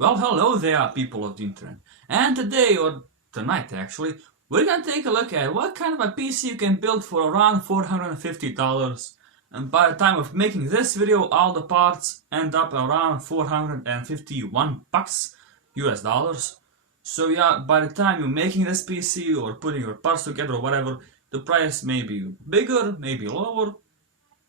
Well, hello there, people of the internet. And today, or tonight actually, we're gonna take a look at what kind of a PC you can build for around $450. And by the time of making this video, all the parts end up around 451 bucks US dollars. So yeah, by the time you're making this PC or putting your parts together or whatever, the price may be bigger, maybe lower.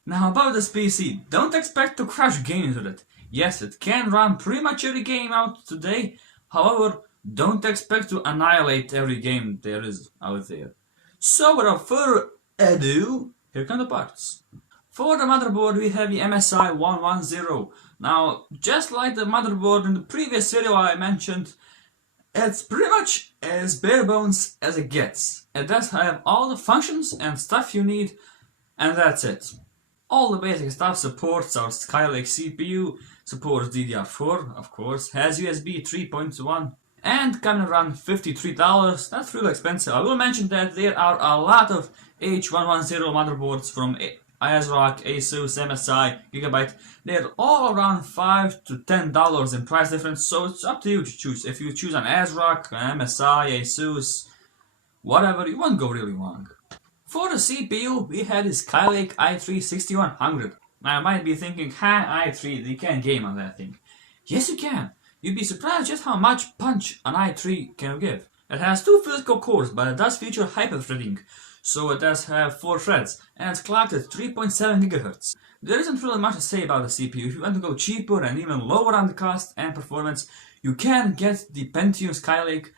Now about this PC, don't expect to crash games with it. Yes, it can run pretty much every game out today, however, don't expect to annihilate every game there is out there. So without further ado, here come the parts. For the motherboard we have the MSI 110. Now, just like the motherboard in the previous video I mentioned, it's pretty much as bare bones as it gets. It does have all the functions and stuff you need, and that's it. All the basic stuff supports our Skylake CPU, supports DDR4, of course, has USB 3.1, and can run $53. That's really expensive. I will mention that there are a lot of H110 motherboards from ASRock, Asus, MSI, Gigabyte. They're all around $5 to $10 in price difference, so it's up to you to choose. If you choose an ASRock, an MSI, Asus, whatever, you won't go really wrong. For the CPU, we had the Skylake i3-6100. Now you might be thinking, i3, you can't game on that thing. Yes you can. You'd be surprised just how much punch an i3 can give. It has 2 physical cores, but it does feature hyper-threading. So it does have 4 threads, and it's clocked at 3.7 GHz. There isn't really much to say about the CPU. If you want to go cheaper and even lower on the cost and performance, you can get the Pentium Skylake,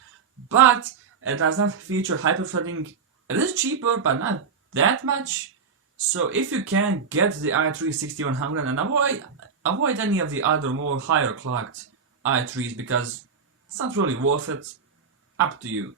but it does not feature hyper-threading. It is cheaper, but not that much. So if you can, get the i3-6100 and avoid any of the other more higher clocked i3s because it's not really worth it. Up to you.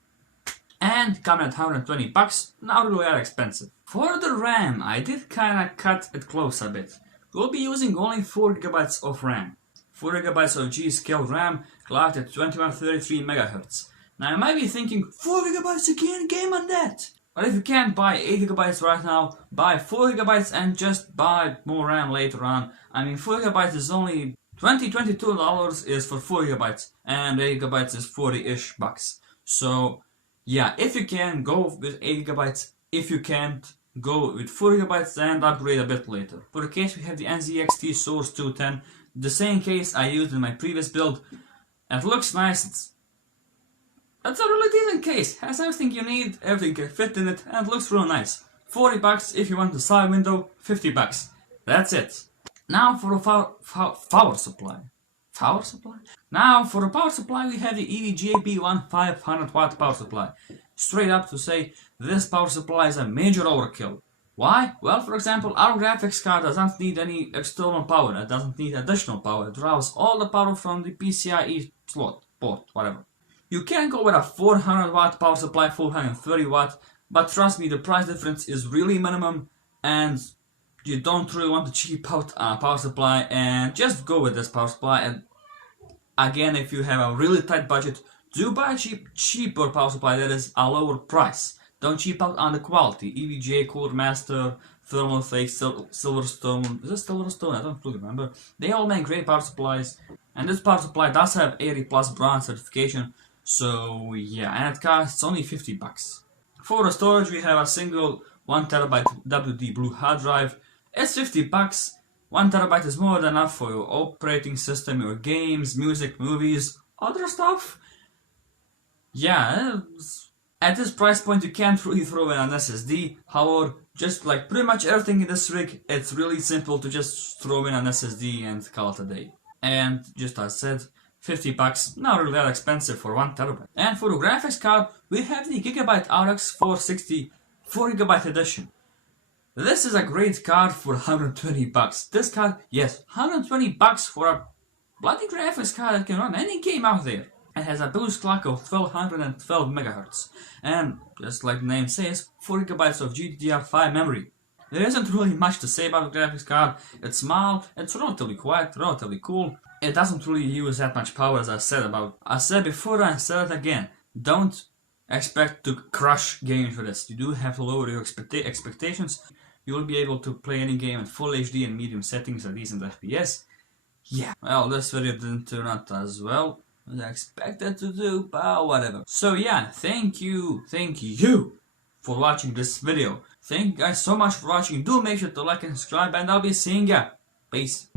And coming at 120 bucks, not really that expensive. For the RAM, I did kinda cut it close a bit. We'll be using only 4 GB of RAM. 4 GB of G-Skill RAM clocked at 2133 MHz. Now you might be thinking, 4 GB, you can't game on that! But if you can't buy 8 GB right now, buy 4 GB and just buy more RAM later on. I mean, 4 GB is only $22 is for 4 GB, and 8 GB is 40-ish bucks. So, yeah, if you can, go with 8 GB. If you can't, go with 4 GB and upgrade a bit later. For the case, we have the NZXT Source 210, the same case I used in my previous build. It looks nice. It's a really decent case, has everything you need, everything can fit in it, and it looks real nice. 40 bucks if you want the side window, 50 bucks. That's it. Now for the power supply. Power supply? Now for the power supply we have the EVGA B1 500 watt power supply. Straight up to say, this power supply is a major overkill. Why? Well, for example, our graphics card doesn't need any external power, it doesn't need additional power, it draws all the power from the PCIe slot, port, whatever. You can go with a 400 watt power supply, 430 watt, but trust me, the price difference is really minimum and you don't really want to cheap out a power supply, and just go with this power supply. And again, if you have a really tight budget, do buy a cheaper power supply that is a lower price. Don't cheap out on the quality. EVGA, Cooler Master, Thermaltake, Silverstone. Is this Silverstone? I don't really remember. They all make great power supplies, and this power supply does have 80 plus bronze certification. So yeah, and it costs only 50 bucks. For the storage, we have a single 1TB WD Blue hard drive. It's 50 bucks. 1TB is more than enough for your operating system, your games, music, movies, other stuff. Yeah, at this price point you can't really throw in an SSD. However, just like pretty much everything in this rig, it's really simple to just throw in an SSD and call it a day. And just as I said, 50 bucks, not really that expensive for 1TB. And for the graphics card, we have the Gigabyte RX 460 4GB edition. This is a great card for 120 bucks. This card, yes, 120 bucks for a bloody graphics card that can run any game out there. It has a boost clock of 1212 MHz. And, just like the name says, 4GB of GDDR5 memory. There isn't really much to say about the graphics card. It's small, it's relatively quiet, relatively cool. It doesn't really use that much power as I said before and I said it again. Don't expect to crush games with this. You do have to lower your expectations. You will be able to play any game in full HD and medium settings at decent FPS. Yeah, well, this video didn't turn out as well. was expected to do, but whatever. So yeah, thank you for watching this video. Thank you guys so much for watching. Do make sure to like and subscribe, and I'll be seeing ya. Peace.